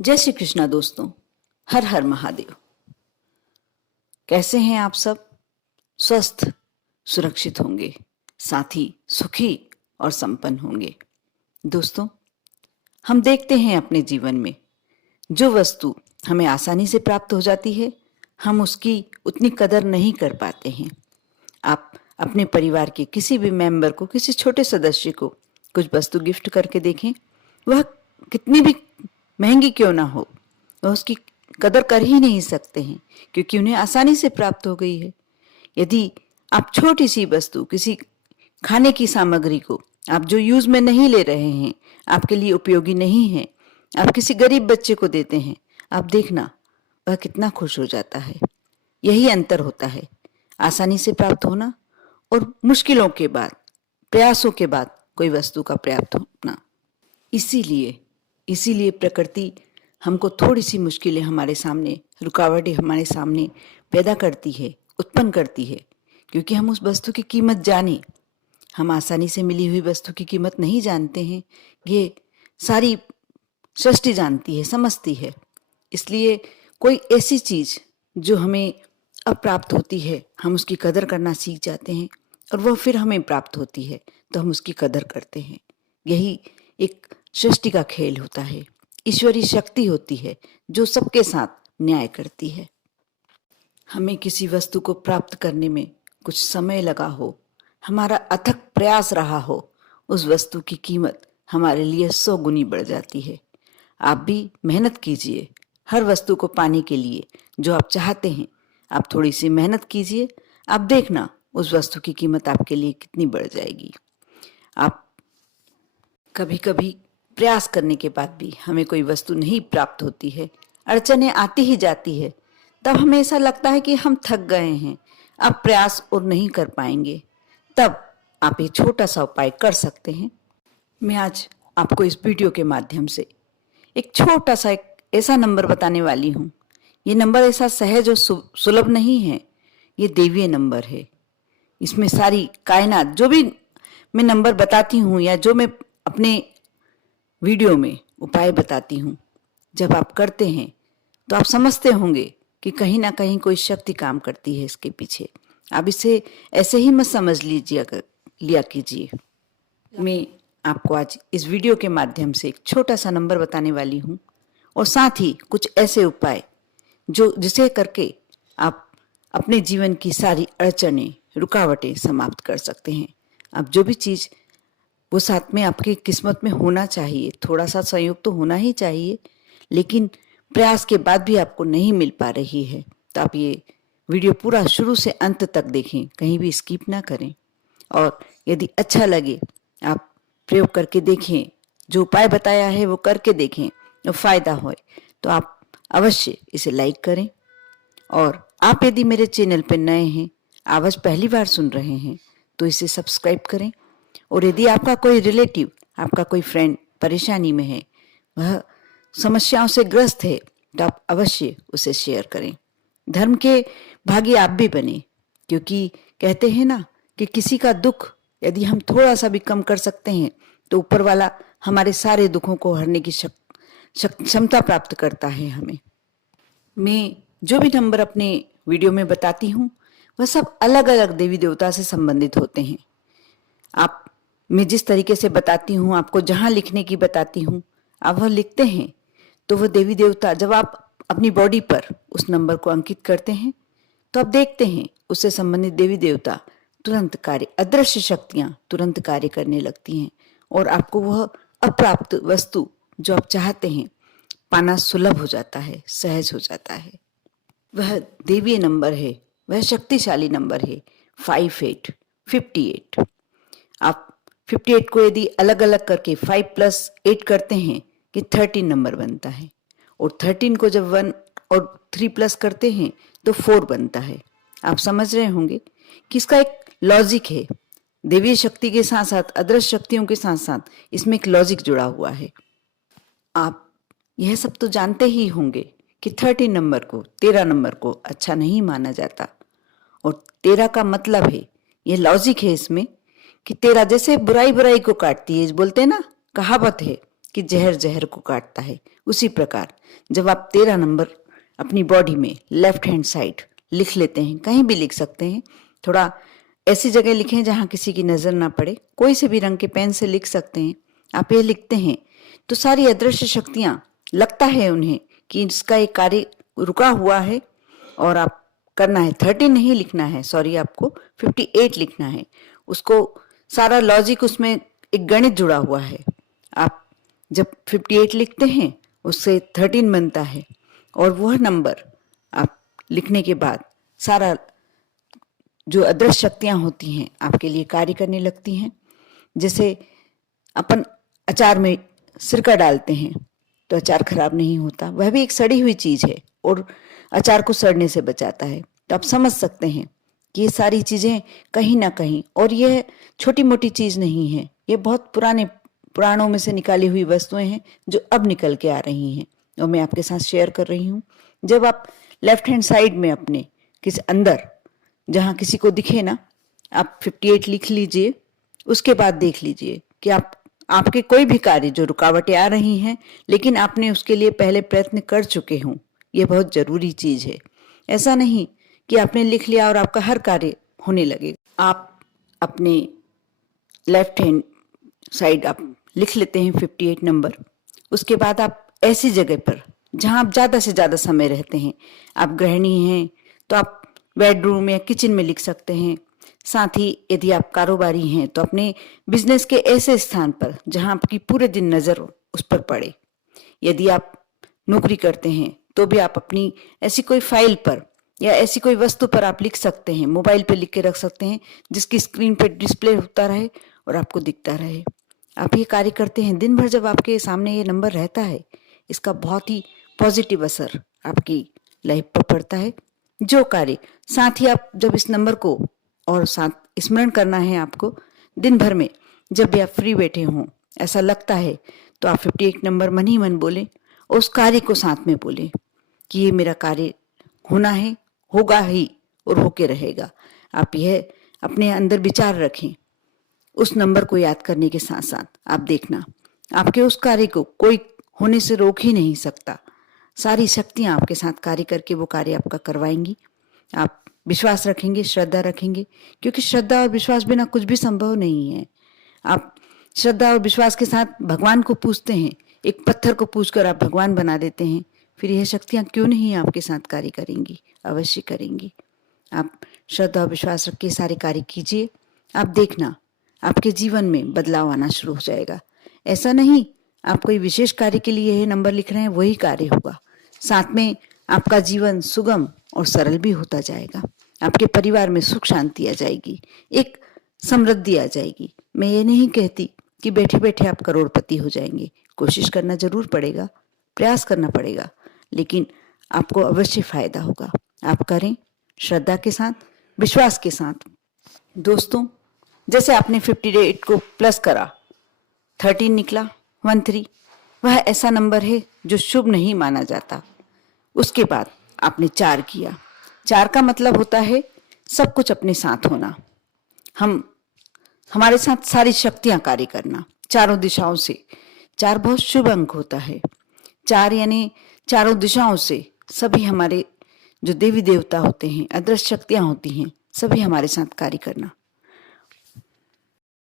जय श्री कृष्णा दोस्तों। हर हर महादेव। कैसे हैं आप सब? स्वस्थ सुरक्षित होंगे, साथ ही सुखी और संपन्न होंगे। दोस्तों, हम देखते हैं अपने जीवन में जो वस्तु हमें आसानी से प्राप्त हो जाती है, हम उसकी उतनी कदर नहीं कर पाते हैं। आप अपने परिवार के किसी भी मेंबर को, किसी छोटे सदस्य को कुछ वस्तु गिफ्ट करके देखें, वह कितनी भी महंगी क्यों ना हो, वह उसकी कदर कर ही नहीं सकते हैं, क्योंकि उन्हें आसानी से प्राप्त हो गई है। यदि आप छोटी सी वस्तु, किसी खाने की सामग्री को आप जो यूज में नहीं ले रहे हैं, आपके लिए उपयोगी नहीं है, आप किसी गरीब बच्चे को देते हैं, आप देखना वह कितना खुश हो जाता है। यही अंतर होता है आसानी से प्राप्त होना और मुश्किलों के बाद, प्रयासों के बाद कोई वस्तु का प्राप्त होना। इसीलिए प्रकृति हमको थोड़ी सी मुश्किलें हमारे सामने, रुकावटें हमारे सामने पैदा करती है, उत्पन्न करती है, क्योंकि हम उस वस्तु की कीमत जाने। हम आसानी से मिली हुई वस्तु की कीमत नहीं जानते हैं, ये सारी सृष्टि जानती है, समझती है। इसलिए कोई ऐसी चीज जो हमें अप्राप्त होती है, हम उसकी कदर करना सीख जाते हैं, और वह फिर हमें प्राप्त होती है तो हम उसकी कदर करते हैं। यही एक सृष्टि का खेल होता है, ईश्वरीय शक्ति होती है जो सबके साथ न्याय करती है। हमें किसी वस्तु को प्राप्त करने में कुछ समय लगा हो, हमारा अथक प्रयास रहा हो, उस वस्तु की कीमत हमारे लिए 100 गुनी बढ़ जाती है। आप भी मेहनत कीजिए हर वस्तु को पाने के लिए जो आप चाहते हैं। आप थोड़ी सी मेहनत कीजिए, आप देखना उस वस्तु की कीमत आपके लिए कितनी बढ़ जाएगी। आप कभी कभी प्रयास करने के बाद भी हमें कोई वस्तु नहीं प्राप्त होती है, अड़चनें आती ही जाती है, तब हमें ऐसा लगता है कि हम थक गए हैं, अब प्रयास और नहीं कर पाएंगे। तब आप एक छोटा सा उपाय कर सकते हैं। मैं आज आपको इस वीडियो के माध्यम से एक छोटा सा एक ऐसा नंबर बताने वाली हूँ। ये नंबर ऐसा सहज और सुलभ नहीं है, ये देवीय नंबर है। इसमें सारी कायनात, जो भी मैं नंबर बताती हूँ या जो मैं अपने वीडियो में उपाय बताती हूँ, जब आप करते हैं तो आप समझते होंगे कि कहीं ना कहीं कोई शक्ति काम करती है इसके पीछे। आप इसे ऐसे ही मत समझ लिया कीजिए। मैं आपको आज इस वीडियो के माध्यम से एक छोटा सा नंबर बताने वाली हूँ, और साथ ही कुछ ऐसे उपाय जिसे करके आप अपने जीवन की सारी अड़चनें, रुकावटें समाप्त कर सकते हैं। अब जो भी चीज वो साथ में आपकी किस्मत में होना चाहिए, थोड़ा सा सहयोग तो होना ही चाहिए, लेकिन प्रयास के बाद भी आपको नहीं मिल पा रही है, तो आप ये वीडियो पूरा शुरू से अंत तक देखें, कहीं भी स्किप ना करें। और यदि अच्छा लगे, आप प्रयोग करके देखें, जो उपाय बताया है वो करके देखें और फायदा हो तो आप अवश्य इसे लाइक करें। और आप यदि मेरे चैनल पर नए हैं, आवाज पहली बार सुन रहे हैं, तो इसे सब्सक्राइब करें। और यदि आपका कोई रिलेटिव, आपका कोई फ्रेंड परेशानी में है, वह समस्याओं से ग्रस्त है, तो आप अवश्य उसे शेयर करें। धर्म के भागी आप भी बने, क्योंकि कहते हैं ना कि किसी का दुख यदि हम थोड़ा सा भी कम कर सकते हैं तो ऊपर वाला हमारे सारे दुखों को हरने की क्षमता प्राप्त करता है हमें। मैं जो भी नंबर अपने वीडियो में बताती हूँ, वह सब अलग अलग देवी देवता से संबंधित होते हैं। आप, मैं जिस तरीके से बताती हूँ, आपको जहां लिखने की बताती हूँ, आप वह लिखते हैं, तो वह देवी देवता, जब आप अपनी बॉडी पर उस नंबर को अंकित करते हैं, तो आप देखते हैं उससे संबंधित देवी देवता तुरंत कार्य, अदृश्य शक्तियां तुरंत कार्य करने लगती हैं, और आपको वह अप्राप्त वस्तु जो आप चाहते हैं पाना सुलभ हो जाता है, सहज हो जाता है। वह देवीय नंबर है, वह शक्तिशाली नंबर है, 5858। आप 58 को यदि अलग अलग करके 5 + 8 करते हैं कि 13 नंबर बनता है, और 13 को जब 1 और 3 प्लस करते हैं तो 4 बनता है। आप समझ रहे होंगे कि इसका एक लॉजिक है। देवीय शक्ति के साथ साथ, अदृश्य शक्तियों के साथ साथ इसमें एक लॉजिक जुड़ा हुआ है। आप यह सब तो जानते ही होंगे कि 13 नंबर को, 13 नंबर को अच्छा नहीं माना जाता, और 13 का मतलब है, यह लॉजिक है इसमें कि 13 जैसे बुराई बुराई को काटती है, बोलते हैं ना, कहावत है कि जहर जहर को काटता है, उसी प्रकार जब आप 13 नंबर अपनी बॉडी में लेफ्ट हैंड साइड लिख लेते हैं, कहीं भी लिख सकते हैं, थोड़ा ऐसी जगह लिखें जहां किसी की नजर ना पड़े, कोई से भी रंग के पेन से लिख सकते हैं। आप ये लिखते हैं तो सारी अदृश्य शक्तियां, लगता है उन्हें कि इसका एक कार्य रुका हुआ है और आप करना है 13 नहीं लिखना है, सॉरी, आपको 58 लिखना है। उसको सारा लॉजिक, उसमें एक गणित जुड़ा हुआ है। आप जब 58 लिखते हैं उससे 13 बनता है और वह नंबर आप लिखने के बाद सारा जो अदृश्य शक्तियां होती हैं आपके लिए कार्य करने लगती हैं। जैसे अपन अचार में सिरका डालते हैं तो अचार खराब नहीं होता, वह भी एक सड़ी हुई चीज है और अचार को सड़ने से बचाता है। तो आप समझ सकते हैं कि ये सारी चीजें कहीं ना कहीं, और यह छोटी मोटी चीज नहीं है, ये बहुत पुराणों में से निकाली हुई वस्तुएं हैं जो अब निकल के आ रही हैं और मैं आपके साथ शेयर कर रही हूँ। जब आप लेफ्ट हैंड साइड में अपने किसी अंदर जहां किसी को दिखे ना, आप 58 लिख लीजिए। उसके बाद देख लीजिए कि आपके कोई भी कार्य जो रुकावटें आ रही हैं, लेकिन आपने उसके लिए पहले प्रयत्न कर चुके हों, ये बहुत जरूरी चीज है। ऐसा नहीं कि आपने लिख लिया और आपका हर कार्य होने लगे। आप अपने लेफ्ट हैंड साइड आप लिख लेते हैं 58 नंबर। उसके बाद आप ऐसी जगह पर जहां आप ज्यादा से ज्यादा समय रहते हैं, आप गृहिणी हैं तो आप बेडरूम या किचन में लिख सकते हैं। साथ ही यदि आप कारोबारी हैं तो अपने बिजनेस के ऐसे स्थान पर जहां आपकी पूरे दिन नजर उस पर पड़े। यदि आप नौकरी करते हैं तो भी आप अपनी ऐसी कोई फाइल पर या ऐसी कोई वस्तु पर आप लिख सकते हैं, मोबाइल पे लिख के रख सकते हैं जिसकी स्क्रीन पे डिस्प्ले होता रहे और आपको दिखता रहे। आप ये कार्य करते हैं दिन भर, जब आपके सामने ये नंबर रहता है, इसका बहुत ही पॉजिटिव असर आपकी लाइफ पर पड़ता है। जो कार्य साथ ही आप जब इस नंबर को और साथ स्मरण करना है आपको दिन भर में, जब भी आप फ्री बैठे हों, ऐसा लगता है तो आप 58 नंबर मन ही मन बोले और उस कार्य को साथ में बोले कि ये मेरा कार्य होना है, होगा ही और होके रहेगा। आप यह अपने अंदर विचार रखें। उस नंबर को याद करने के साथ साथ आप देखना आपके उस कार्य को कोई होने से रोक ही नहीं सकता। सारी शक्तियां आपके साथ कार्य करके वो कार्य आपका करवाएंगी। आप विश्वास रखेंगे, श्रद्धा रखेंगे, क्योंकि श्रद्धा और विश्वास बिना कुछ भी संभव नहीं है। आप श्रद्धा और विश्वास के साथ भगवान को पूजते हैं, एक पत्थर को पूजकर आप भगवान बना देते हैं, फिर यह शक्तियां क्यों नहीं आपके साथ कार्य करेंगी? अवश्य करेंगी। आप श्रद्धा और विश्वास रख के सारे कार्य कीजिए। आप देखना आपके जीवन में बदलाव आना शुरू हो जाएगा। ऐसा नहीं आप कोई विशेष कार्य के लिए यह नंबर लिख रहे हैं वही कार्य होगा, साथ में आपका जीवन सुगम और सरल भी होता जाएगा। आपके परिवार में सुख शांति आ जाएगी, एक समृद्धि आ जाएगी। मैं ये नहीं कहती कि बैठे बैठे आप करोड़पति हो जाएंगे, कोशिश करना जरूर पड़ेगा, प्रयास करना पड़ेगा, लेकिन आपको अवश्य फायदा होगा। आप करें श्रद्धा के साथ, विश्वास के साथ। दोस्तों, जैसे आपने 58 को प्लस करा, 13 निकला, 13, वह ऐसा नंबर है जो शुभ नहीं माना जाता। उसके बाद आपने 4 किया। 4 का मतलब होता है सब कुछ अपने साथ होना, हमारे साथ सारी शक्तियां कार्य करना चारों दिशाओं से। 4 बहुत शुभ अंक होता है। 4 यानी चारों दिशाओं से सभी हमारे जो देवी देवता होते हैं, अदृश्य शक्तियां होती हैं, सभी हमारे साथ कार्य करना।